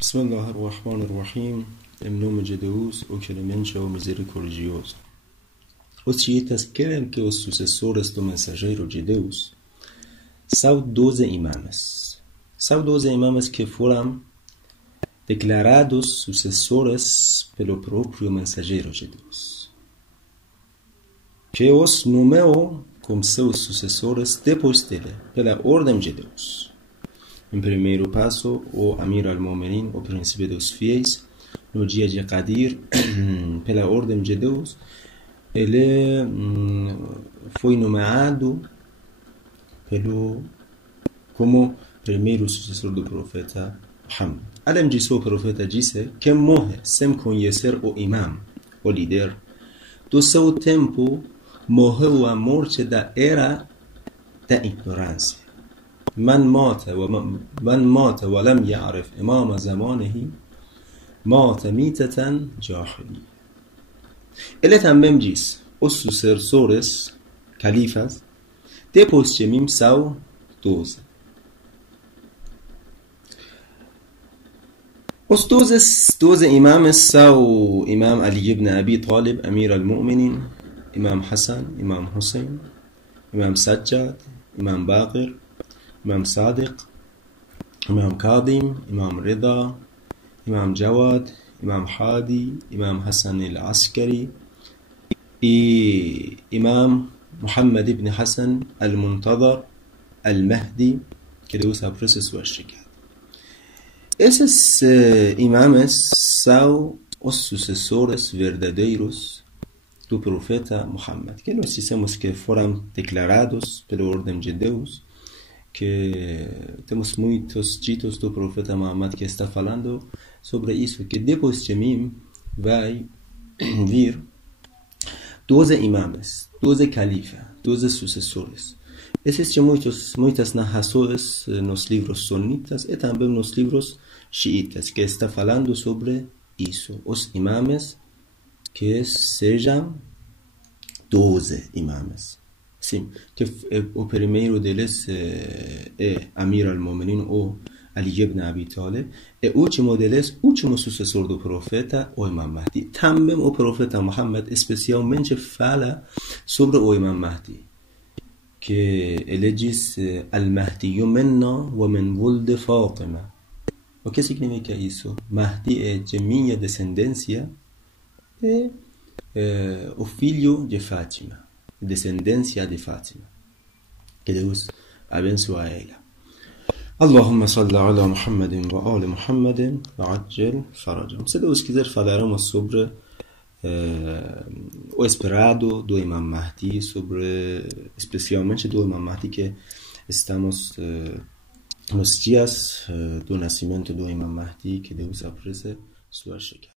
بسم الله الرحمن الرحيم. Em nome de Deus, o clemente e o misericordioso. Os xiitas querem que os sucessores do mensageiro de Deus são 12 imãs. São 12 imãs que foram declarados sucessores pelo próprio mensageiro de Deus, que os nomeou como seus sucessores depois dele, pela ordem de Deus. Em primeiro passo, o Amir al-Mu'minin, o príncipe dos fiéis, no dia de Qadir, pela ordem de Deus, ele foi nomeado como primeiro sucessor do profeta Muhammad. Além disso, o profeta disse: quem morre sem conhecer o imam, o líder do seu tempo, morreu a morte da era da ignorância. من مات ولم يعرف إمام زمانه مات ميتة جاهلية. Ele também diz: os sucessores califas depois de mim são 12. Os 12 imãs são o Imam Ali ibn Abi Talib, Amir al-Mu'minin, Imam Hassan, Imam Hussein, Imam Sajjad, Imam Baqir, Imam Sadiq, Imam Kadim, Imam Rida, Imam Jawad, Imam Hadi, Imam Hassan al-Askari e Imam Muhammad ibn Hassan al-Muntadhar al-Mahdi, que Deus apresse sua chegada. Esses imãs são os sucessores verdadeiros do profeta Muhammad, que nós dissemos que foram declarados pela ordem de Deus, que temos muitos títulos do profeta Muhammad que está falando sobre isso, que depois de mim vai vir 12 imãs, 12 califas, 12 sucessores. Existem muitas narrações nos livros sunitas e também nos livros xiitas que está falando sobre isso, os imãs que sejam 12 imãs. Sim, que o primeiro deles é Amir al-Mu'minin ou Ali ibn Abi Talib, e o último deles, último sucessor do profeta, o Imam Mahdi. Também o profeta Muhammad especialmente fala sobre o Imam Mahdi, que ele diz: Al-Mahdi minna wa min wuld Fatima. O que significa isso? Mahdi é de minha descendência e o filho de Fátima, descendência de Fátima. Que Deus abençoe ela. Allahumma salli ala Muhammadin wa ali Muhammadin wa ajjal farajahum. Se Deus quiser, falaremos sobre o esperado do Imam Mahdi, especialmente do Imam Mahdi, que estamos nos dias do nascimento do Imam Mahdi, que Deus apresse sua chegada.